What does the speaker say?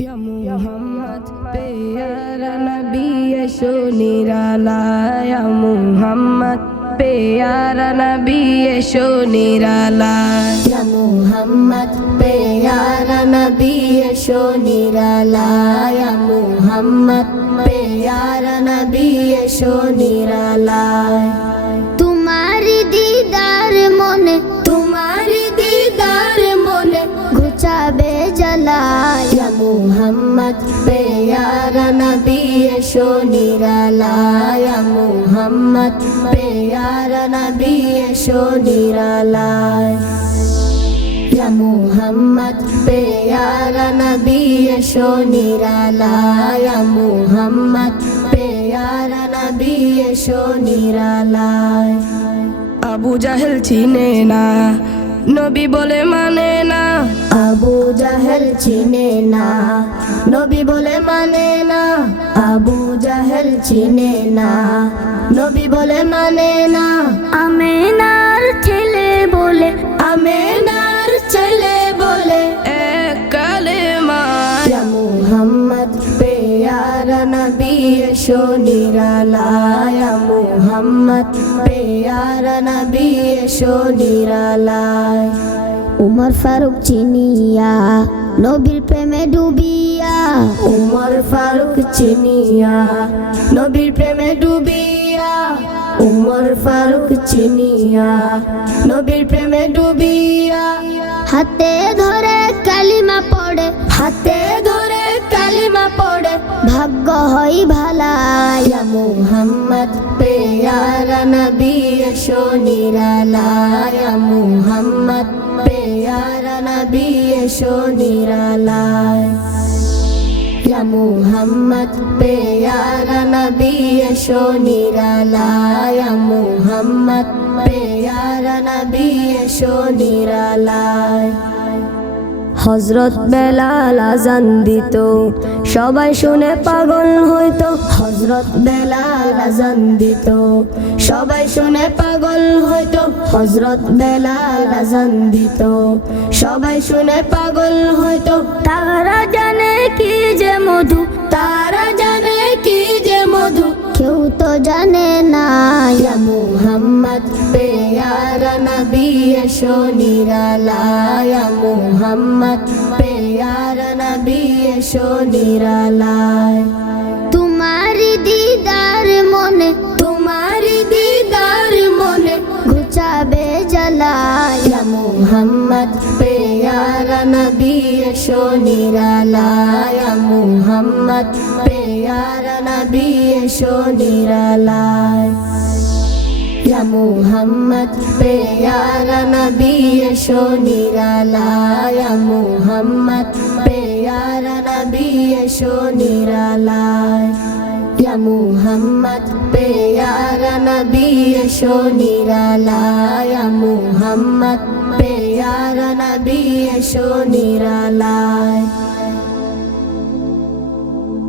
या मुहम्मद प्यारा नबी यशो निराला या मुहम्मद प्यारा नबी यशो निराला या मुहम्मद प्यारा नबी यशो निराला या मुहम्मद प्यारा नबी यशो निराला तुम्हारी दीदार मोने घुचाबे जला या मुहम्मद प्यारा नबी यशो निराला या मुहम्मद प्यारा नबी यशो निराला या मुहम्मद प्यारा नबी यशो निराला या मुहम्मद प्यारा नबी यशो निराला আবু জাহেল চিনে না নবী বলে মানে না আবু জাহেল চিনে না নবী বলে মানে না আবু জাহেল চিনে না নবী বলে মানে না আমেনার ছেলে বলে আমেনার ছেলে বলে এক কালেমা ইয়া মুহাম্মদ প্যারা নবী यशो निराला या मुहम्मद प्यारा नबी यशो निराला उमर फारूक चिनिया नबीर प्रेमे डुबिया उमर फारूक चिनिया नबीर प्रेमे डुबिया उमर फारूक चिनिया नबीर प्रेमे डुबिया हाथे धरे कालिमा पड़े हाथे धरे कालिमा पड़े भाग्य हई भाला या मुहम्मद प्यारा नबी यशो निराला या मुहम्मद प्यारा नबी यशो निराला या मुहम्मद प्यारा नबी यशो निराला या मुहम्मद प्यारा नबी यशो निराला হযরত বেলাল আযান দিত সবাই শুনে পাগল হইতো হযরত বেলাল আযান দিত সবাই শুনে পাগল হইতো হযরত বেলাল আযান দিত সবাই শুনে পাগল হইতো তারা জানে কি যে মধু তারা জানে কি যে মধু কেউ তো জানে না या मुहम्मद प्यारा नबी यशो निराला या मुहम्मद प्यारा नबी यशो निराला तुम्हारी दीदार मोने घुचाबे जला या मुहम्मद प्यारा नबी यशो निराला या मुहम्मद प्यारा नबी यशो निराला या मुहम्मद प्यारा नबी यशो निराला या मुहम्मद प्यारा नबी यशो निराला या मुहम्मद प्यारा नबी यशो निराला या मुहम्मद प्यारा नबी यशो निराला